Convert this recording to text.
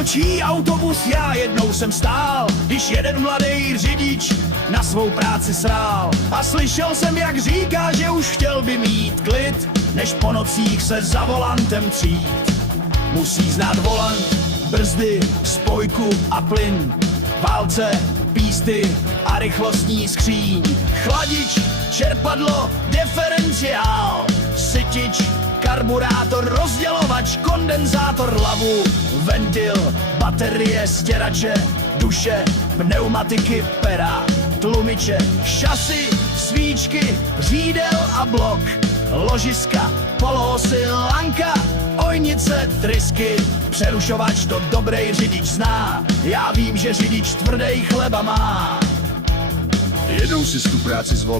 točí autobus, já jednou jsem stál, když jeden mladý řidič na svou práci srál. A slyšel jsem, jak říká, že už chtěl by mít klid, než po nocích se za volantem třít. Musí znát volant, brzdy, spojku a plyn, válce, písty a rychlostní skříň, chladič, čerpadlo, diferenciál, sytič, karburátor, rozdělovač, kondenzátor, hlavu, ventil, baterie, stěrače, duše, pneumatiky, pera, tlumiče, šasy, svíčky, řídel a blok, ložiska, poloosy, lanka, ojnice, trysky, přerušovač, to dobrý řidič zná. Já vím, že řidič tvrdej chleba má. Jednou si tu práci zvolil.